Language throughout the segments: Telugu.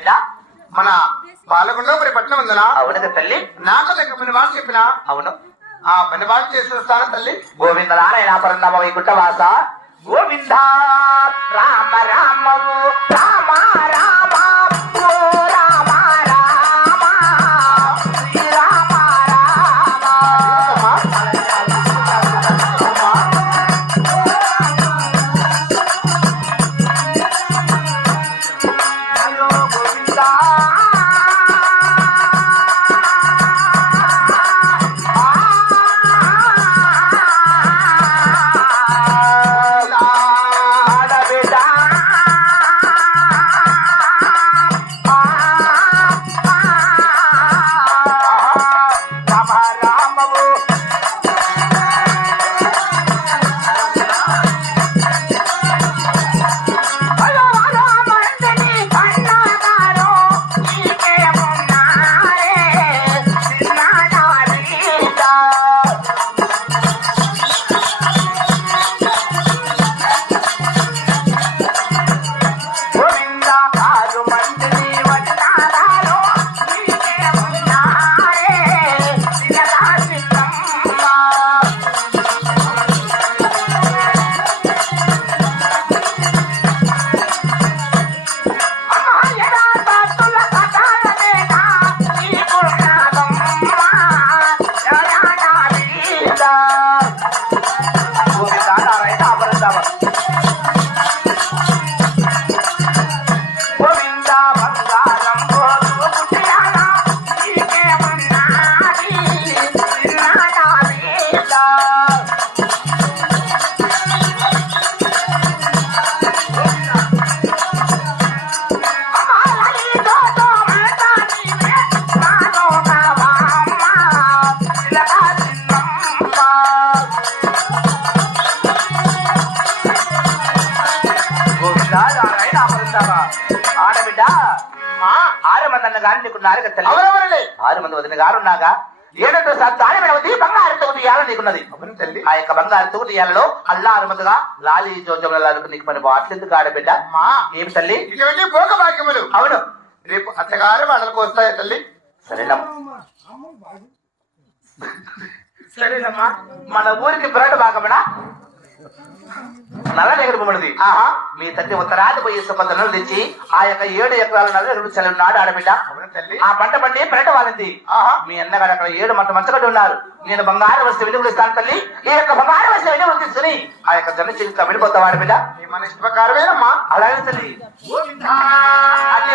ఆడబిడ్డ మన బాలగుండోపరి పట్నం ఉందనా? అవునది తల్లి. నాకు దగ్గర పని వాళ్ళు చెప్పిన? అవును. ఆ పని వాళ్ళు చేసి వస్తాను తల్లి? గోవింద నారాయణ పరందామ వైకుంఠ వాస. గోవింద రామ ఆడబిడ్డ ఆరు మంది నీకు నాలుగు తల్లి అవరవరలే ఆరు మంది వదిన గారు ఉన్నాగా. సాధ్యమైనది బంగారు ఇయాల నీకున్నది. తల్లి. ఆ యొక్క బంగారు ఇయాలలో అల్లా అనుమతిగా లాలి జోజములకు నీకు పని బాట్లెందుకు ఆడబిడ్డ? మా. ఏమి తల్లి? ఇటువంటి భోగ భాగ్యములు. అవును. రేపు అత్తగారు వాళ్ళకు వస్తాయి తల్లి? సరేనమ్మా. సరేనమ్మా. మన ఊరికి బ్రెడ్ భాగమనా? నల్ల ఆహా. మీ తండ్రి ఉత్తరాది పోయి సంబంధాలు తెచ్చి ఆ యొక్క ఏడు ఎకరాల నల్ల రెండు చెల్లెలు నాడు ఆడబిడ్డ. తల్లి? ఆ పంట పండి వాలింది ఆహా. మీ అన్నగారు అక్కడ ఏడు మంట మంచగడ్డి ఉన్నారు. నేను బంగారు వస్తే వెలుగులు ఇస్తాను తల్లి. ఈ యొక్క బంగారు వస్తే వెలుగులు తీసుకుని ఆ యొక్క జన చిలుక వెళ్ళిపోతావు ఆడబిడ్డ. మన ఇష్ట ప్రకారమేనమ్మా అలాగే తల్లి. అతి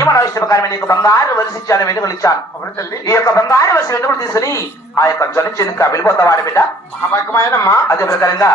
నియమన విషయకారమే నీకు బంగారు వెనుకలు ఇచ్చాను అవును తల్లి. ఈ యొక్క బంగారు వలసి వెనుకలు తీసుకుని ఆ యొక్క జన చెనుక వెళ్ళిపోతావాడు బిడ్డ. మహాభాగ్యమైనమ్మా అదే ప్రకారంగా